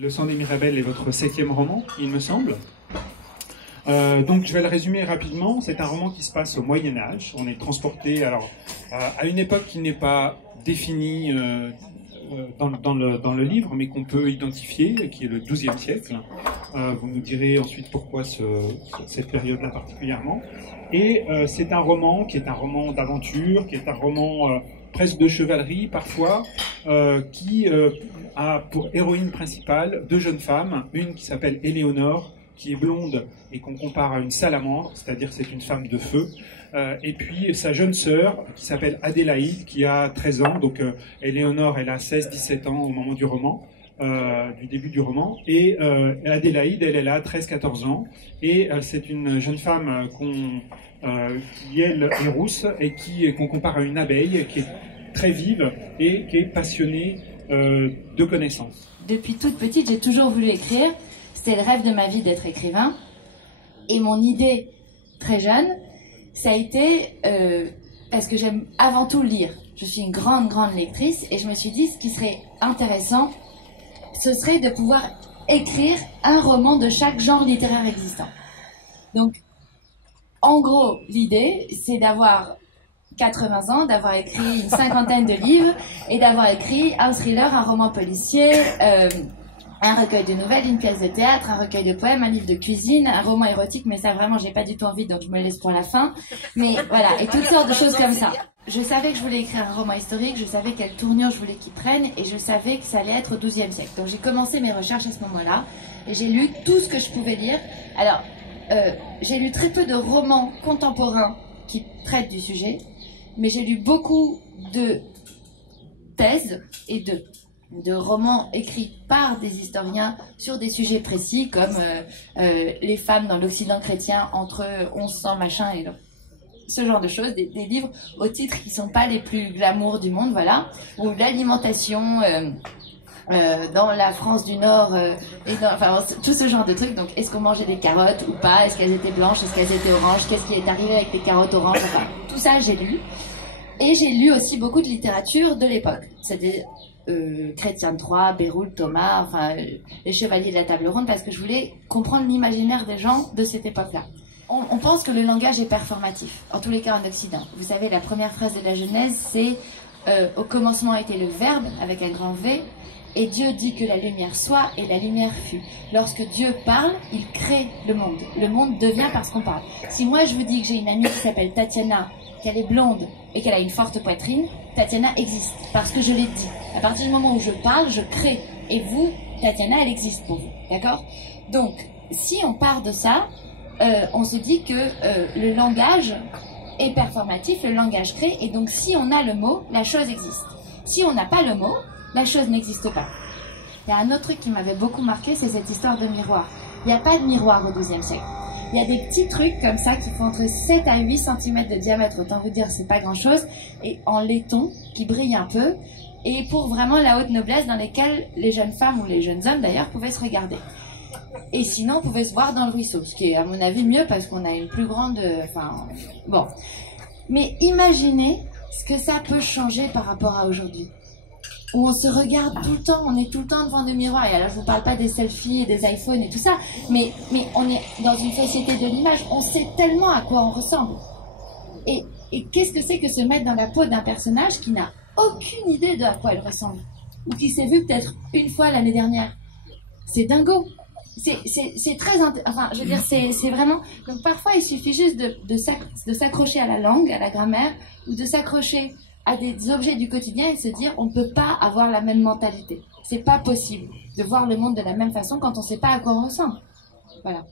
Le sang des Mirabelles est votre 7e roman, il me semble. Donc je vais le résumer rapidement. C'est un roman qui se passe au Moyen-Âge. On est transporté à une époque qui n'est pas définie dans le livre, mais qu'on peut identifier, qui est le XIIe siècle. Vous nous direz ensuite pourquoi cette période-là particulièrement. Et c'est un roman qui est un roman d'aventure, qui est un roman presque de chevalerie parfois, qui a pour héroïne principale 2 jeunes femmes, une qui s'appelle Éléonore, qui est blonde et qu'on compare à une salamandre, c'est-à-dire c'est une femme de feu, et puis sa jeune sœur qui s'appelle Adélaïde, qui a 13 ans, donc Éléonore elle a 16-17 ans au moment du roman, du début du roman, et Adélaïde elle a 13-14 ans, et c'est une jeune femme qui elle est rousse et qu'on compare à une abeille qui est très vive et qui est passionnée de connaissances. Depuis toute petite, j'ai toujours voulu écrire. C'était le rêve de ma vie d'être écrivain. Et mon idée, très jeune, ça a été, parce que j'aime avant tout lire. Je suis une grande lectrice et je me suis dit, ce qui serait intéressant, ce serait de pouvoir écrire un roman de chaque genre littéraire existant. Donc, en gros, l'idée, c'est d'avoir 80 ans, d'avoir écrit une 50aine de livres et d'avoir écrit un thriller, un roman policier, un recueil de nouvelles, une pièce de théâtre, un recueil de poèmes, un livre de cuisine, un roman érotique, mais ça vraiment j'ai pas du tout envie, donc je me laisse pour la fin. Mais voilà, et toutes sortes de choses comme ça. Je savais que je voulais écrire un roman historique, je savais quelle tournure je voulais qu'il prenne, et je savais que ça allait être au XIIe siècle. Donc j'ai commencé mes recherches à ce moment-là, et j'ai lu tout ce que je pouvais lire. Alors, j'ai lu très peu de romans contemporains qui traitent du sujet, mais j'ai lu beaucoup de thèses et de romans écrits par des historiens sur des sujets précis comme les femmes dans l'Occident chrétien entre 1100 machin et ce genre de choses, des livres aux titres qui sont pas les plus glamour du monde, voilà, ou l'alimentation dans la France du Nord enfin tout ce genre de trucs. Donc est-ce qu'on mangeait des carottes ou pas, est-ce qu'elles étaient blanches, est-ce qu'elles étaient oranges, qu'est-ce qui est arrivé avec les carottes oranges, enfin tout ça j'ai lu. Et j'ai lu aussi beaucoup de littérature de l'époque, c'est-à-dire Chrétien de Troyes, Béroul, Thomas, enfin les chevaliers de la table ronde, parce que je voulais comprendre l'imaginaire des gens de cette époque-là. On pense que le langage est performatif, en tous les cas en Occident. Vous savez, la première phrase de la Genèse, c'est au commencement était le Verbe, avec un grand V, et Dieu dit que la lumière soit, et la lumière fut. Lorsque Dieu parle, il crée le monde. Le monde devient parce qu'on parle. Si moi je vous dis que j'ai une amie qui s'appelle Tatiana, qu'elle est blonde et qu'elle a une forte poitrine, Tatiana existe, parce que je l'ai dit. À partir du moment où je parle, je crée. Et vous, Tatiana, elle existe pour vous. D'accord? Donc, si on part de ça, on se dit que le langage est performatif, le langage crée, et donc si on a le mot, la chose existe. Si on n'a pas le mot, la chose n'existe pas. Il y a un autre truc qui m'avait beaucoup marqué, c'est cette histoire de miroir. Il n'y a pas de miroir au XIIe siècle. Il y a des petits trucs comme ça qui font entre 7 à 8 cm de diamètre, autant vous dire c'est pas grand chose, et en laiton, qui brille un peu, et pour vraiment la haute noblesse dans lesquelles les jeunes femmes ou les jeunes hommes d'ailleurs pouvaient se regarder. Et sinon on pouvait se voir dans le ruisseau, ce qui est à mon avis mieux parce qu'on a une plus grande... Enfin, bon. Mais imaginez ce que ça peut changer par rapport à aujourd'hui. Où on se regarde tout le temps, on est tout le temps devant des miroirs. Et alors je vous parle pas des selfies et des iPhones et tout ça, mais on est dans une société de l'image, on sait tellement à quoi on ressemble. Et qu'est-ce que c'est que se mettre dans la peau d'un personnage qui n'a aucune idée de à quoi il ressemble, ou qui s'est vu peut-être une fois l'année dernière? C'est dingo. C'est très... Enfin, je veux dire, c'est vraiment... Donc parfois, il suffit juste de s'accrocher à la langue, à la grammaire, ou de s'accrocher à des objets du quotidien et se dire on ne peut pas avoir la même mentalité. C'est pas possible de voir le monde de la même façon quand on ne sait pas à quoi on ressemble. Voilà.